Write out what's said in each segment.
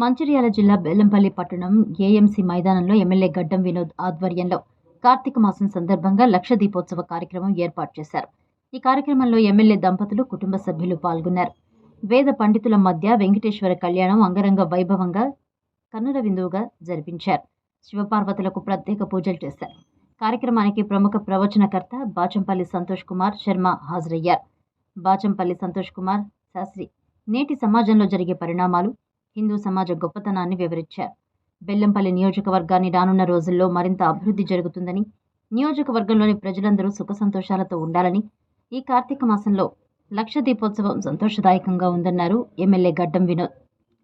మంచిర్యాల జిల్లా బెల్లంపల్లి పట్టణం ఏఎంసీ మైదానంలో ఎమ్మెల్యే గడ్డం వినోద్ ఆధ్వర్యంలో కార్తీక మాసం సందర్భంగా లక్ష దీపోత్సవ కార్యక్రమం ఏర్పాటు చేశారు. ఈ కార్యక్రమంలో ఎమ్మెల్యే దంపతులు కుటుంబ సభ్యులు పాల్గొన్నారు. వేద పండితుల మధ్య వెంకటేశ్వర కళ్యాణం అంగరంగ వైభవంగా కన్నుల విందువుగా జరిపించారు. శివపార్వతులకు ప్రత్యేక పూజలు చేశారు. కార్యక్రమానికి ప్రముఖ ప్రవచనకర్త బాచంపల్లి సంతోష్ కుమార్ శర్మ హాజరయ్యారు. బాచంపల్లి సంతోష్ కుమార్ శాస్త్రి నేటి సమాజంలో జరిగే పరిణామాలు హిందూ సమాజ గొప్పతనాన్ని వివరించారు. బెల్లంపల్లి నియోజకవర్గాన్ని రానున్న రోజుల్లో మరింత అభివృద్ధి జరుగుతుందని నియోజకవర్గంలోని ప్రజలందరూ సుఖ సంతోషాలతో ఉండాలని ఈ కార్తీక మాసంలో లక్ష దీపోత్సవం సంతోషదాయకంగా ఉందన్నారు ఎమ్మెల్యే గడ్డం వినోద్.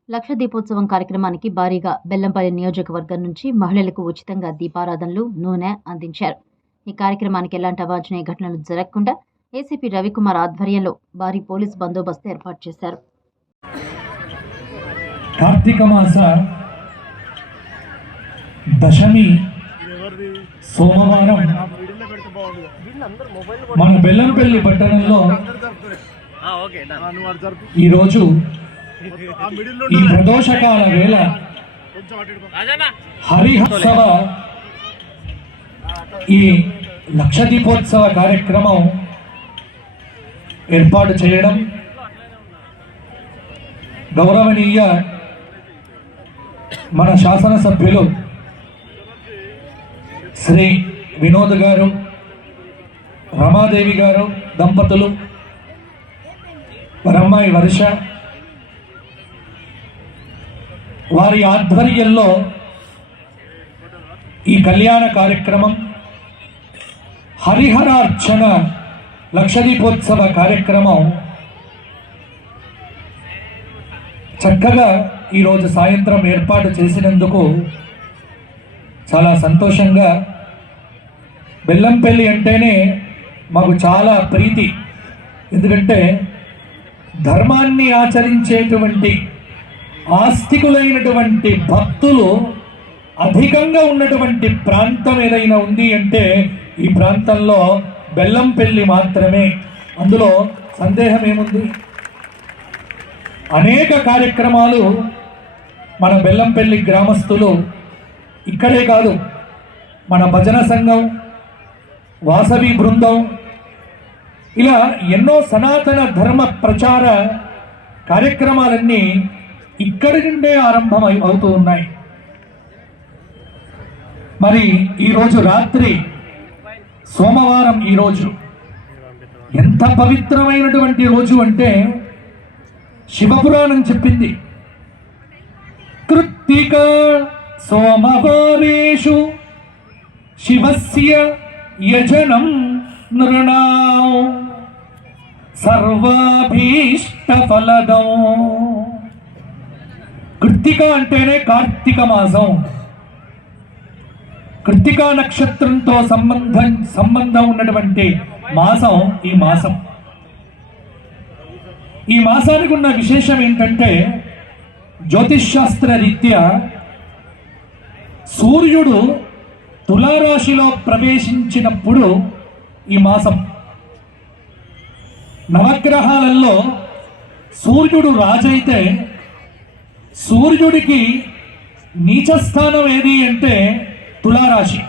లక్ష దీపోత్సవం కార్యక్రమానికి భారీగా బెల్లంపల్లి నియోజకవర్గం నుంచి మహిళలకు ఉచితంగా దీపారాధనలు నూనె అందించారు. ఈ కార్యక్రమానికి ఎలాంటి అవాంఛనీయ ఘటనలు జరగకుండా ఏసీపీ రవికుమార్ ఆధ్వర్యంలో భారీ పోలీస్ బందోబస్తు ఏర్పాటు చేశారు. కార్తీక మాస దశమి సోమవారం. మన బెల్లంపల్లి పట్టణంలో ఈరోజు ఈ ప్రదోషకాల వేళ హరిహత్సవ ఈ లక్ష దీపోత్సవ కార్యక్రమం ఏర్పాటు చేయడం గౌరవనీయ మన శాసనసభ్యులు శ్రీ వినోద్ గారు రమాదేవి గారు దంపతులు వారమ్మాయి వర్ష వారి ఆధ్వర్యంలో ఈ కళ్యాణ కార్యక్రమం హరిహరార్చన లక్షదీపోత్సవ కార్యక్రమం చక్కగా ఈరోజు సాయంత్రం ఏర్పాటు చేసినందుకు చాలా సంతోషంగా బెల్లంపల్లి అంటేనే మాకు చాలా ప్రీతి. ఎందుకంటే ధర్మాన్ని ఆచరించేటువంటి ఆస్తికులైనటువంటి భక్తులు అధికంగా ఉన్నటువంటి ప్రాంతం ఏదైనా ఉంది అంటే ఈ ప్రాంతంలో బెల్లంపల్లి మాత్రమే. అందులో సందేహం ఏముంది? అనేక కార్యక్రమాలు మన బెల్లంపల్లి గ్రామస్తులు ఇక్కడే కాదు మన భజన సంఘం వాసవి బృందం ఇలా ఎన్నో సనాతన ధర్మ ప్రచార కార్యక్రమాలన్నీ ఇక్కడి నుండే ఆరంభం అయి- అవుతూ ఉన్నాయి. మరి ఈరోజు రాత్రి సోమవారం ఈరోజు ఎంత పవిత్రమైనటువంటి రోజు అంటే శివపురాణం చెప్పింది. కృత్తిక సోమవారేషు శివస్య యజనం నృణాం. సర్వాభీష్టఫలదం. కృత్తిక అంటేనే కార్తీక మాసం. కృత్తికా నక్షత్రంతో సంబంధం సంబంధం ఉన్నటువంటి మాసం ఈ మాసం. ఈ మాసానికి ఉన్న విశేషం ఏంటంటే జ్యోతిష్ శాస్త్ర రీత్యా సూర్యుడు తులారాశిలో ప్రవేశించినప్పుడు ఈ మాసం నవగ్రహాలలో సూర్యుడు రాజైతే సూర్యుడికి నీచస్థానం ఏది అంటే తులారాశి.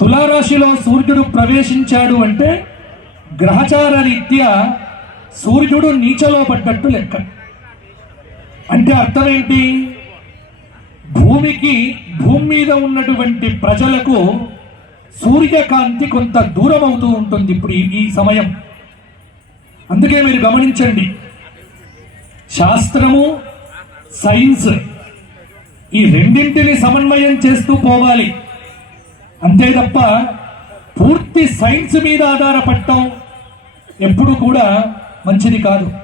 తులారాశిలో సూర్యుడు ప్రవేశించాడు అంటే గ్రహచార రీత్యా సూర్యుడు నీచలో పడ్డట్టు లెక్క. అంటే అర్థం ఏంటి భూమికి భూమి మీద ఉన్నటువంటి ప్రజలకు సూర్యకాంతి కొంత దూరం అవుతూ ఉంటుంది ఇప్పుడు ఈ- సమయం. అందుకే మీరు గమనించండి. శాస్త్రము సైన్స్ ఈ రెండింటిని సమన్వయం చేస్తూ పోవాలి. అంతే తప్ప పూర్తి సైన్స్ మీద ఆధారపడటం ఎప్పుడు కూడా మంచిది కాదు.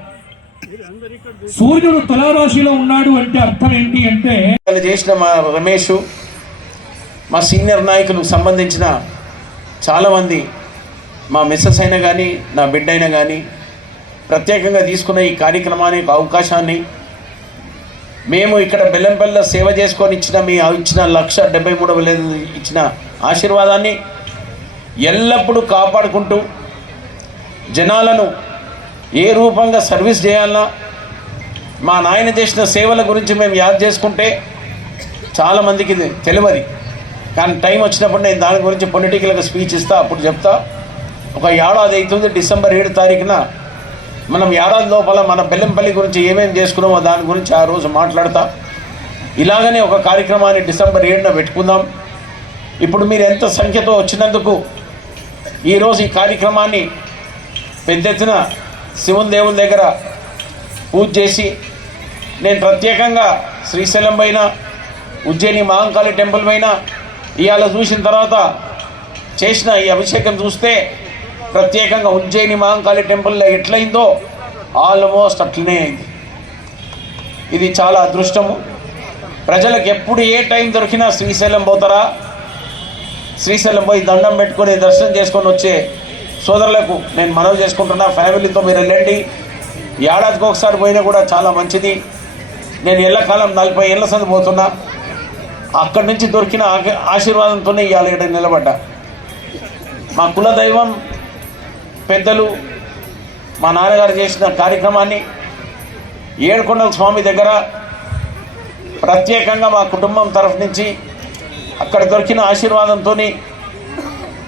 సూర్యుడు తులారాశిలో ఉన్నాడు అంటే అర్థం ఏంటి అంటే వాళ్ళు చేసిన మా రమేష్ మా సీనియర్ నాయకులు సంబంధించిన చాలామంది మా మిస్సెస్ అయినా కానీ నా బిడ్డ అయినా కానీ ప్రత్యేకంగా తీసుకున్న ఈ కార్యక్రమానికి అవకాశాన్ని మేము ఇక్కడ బెల్లంపల్లిలో సేవ చేసుకొని ఇచ్చిన మీ ఇచ్చిన లక్ష డెబ్బై మూడు వేల ఇచ్చిన ఆశీర్వాదాన్ని ఎల్లప్పుడూ కాపాడుకుంటూ జనాలను ఏ రూపంగా సర్వీస్ చేయాలన్నా మా నాయన చేసిన సేవల గురించి మేము యాద్ చేసుకుంటే చాలామందికి ఇది తెలియదు. కానీ టైం వచ్చినప్పుడు నేను దాని గురించి పొలిటికల్గా స్పీచ్ ఇస్తా అప్పుడు చెప్తా. ఒక ఏడాది అవుతుంది డిసెంబర్ ఏడు తారీఖున మనం ఏడాది లోపల మన బెల్లంపల్లి గురించి ఏమేమి చేసుకున్నామో దాని గురించి ఆ రోజు మాట్లాడతా. ఇలాగనే ఒక కార్యక్రమాన్ని డిసెంబర్ ఏడున పెట్టుకుందాం. ఇప్పుడు మీరు ఎంత సంఖ్యతో వచ్చినందుకు ఈరోజు ఈ కార్యక్రమాన్ని పెద్ద ఎత్తున శివుని దేవుని దగ్గర పూజ చేసి నేను ప్రత్యేకంగా శ్రీశైలం పైన ఉజ్జయిని మహంకాళి టెంపుల్ పైన ఇవాళ చూసిన తర్వాత చేసిన ఈ అభిషేకం చూస్తే ప్రత్యేకంగా ఉజ్జయిని మహంకాళి టెంపుల్లో ఎట్లయిందో ఆల్మోస్ట్ అట్లనే అయింది. ఇది చాలా అదృష్టము. ప్రజలకు ఎప్పుడు ఏ టైం దొరికినా శ్రీశైలం పోతారా? శ్రీశైలం పోయి దండం పెట్టుకొని దర్శనం చేసుకొని వచ్చే సోదరులకు నేను మనవి చేసుకుంటున్నా ఫ్యామిలీతో మీరు వెళ్ళండి. ఏడాదికి ఒకసారి పోయినా కూడా చాలా మంచిది. నేను ఎల్లకాలం నలభై ఏళ్ళ సంది పోతున్నా. అక్కడి నుంచి దొరికిన ఆశీర్వాదంతోనే ఇవాళ ఇక్కడ నిలబడ్డా. మా కులదైవం పెద్దలు మా నాన్నగారు చేసిన కార్యక్రమాన్ని ఏడుకొండల స్వామి దగ్గర ప్రత్యేకంగా మా కుటుంబం తరఫు నుంచి అక్కడ దొరికిన ఆశీర్వాదంతో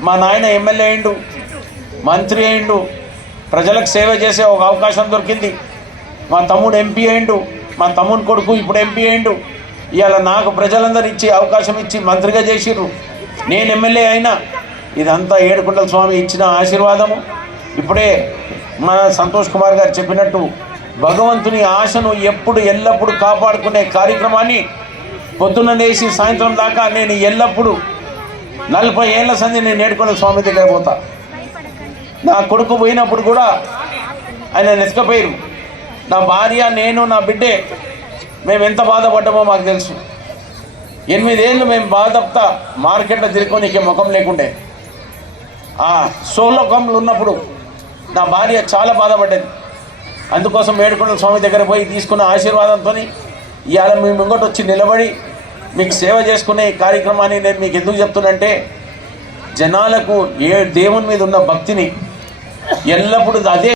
మా నాయన ఎమ్మెల్యే అయిండు. మంత్రి అయిండు. ప్రజలకు సేవ చేసే ఒక అవకాశం దొరికింది. మా తమ్ముడు ఎంపీ అయిండు. మా తమ్ముడు కొడుకు ఇప్పుడు ఎంపీ అయిండు. ఇవాళ నాకు ప్రజలందరూ ఇచ్చి అవకాశం ఇచ్చి మంత్రిగా చేసిర్రు. నేను ఎమ్మెల్యే అయినా ఇదంతా ఏడుకుంటల స్వామి ఇచ్చిన ఆశీర్వాదము. ఇప్పుడే మన సంతోష్ కుమార్ గారు చెప్పినట్టు భగవంతుని ఆశను ఎప్పుడు ఎల్లప్పుడూ కాపాడుకునే కార్యక్రమాన్ని పొద్దున్న లేచి సాయంత్రం దాకా నేను ఎల్లప్పుడూ నలభై ఏళ్ళ సంధి నేను నేర్కొండ స్వామి దగ్గర పోతా. నా కొడుకు పోయినప్పుడు కూడా ఆయన నెతకపోయారు నా భార్య నేను నా బిడ్డే మేము ఎంత బాధపడ్డామో మాకు తెలుసు. ఎనిమిదేళ్ళు మేము బాధపడతా మార్కెట్లో తిరుక్కోనికి ముఖం లేకుండే. ఆ సోలోకంలో ఉన్నప్పుడు నా భార్య చాలా బాధపడ్డది. అందుకోసం మేడుకొండ స్వామి దగ్గర పోయి తీసుకున్న ఆశీర్వాదంతో ఇవాళ మీ ముంగట వచ్చి నిలబడి మీకు సేవ చేసుకునే ఈ కార్యక్రమాన్ని నేను మీకు ఎందుకు చెప్తున్నంటే జనాలకు ఏ దేవుని మీద ఉన్న భక్తిని ఎల్లప్పుడూ అదే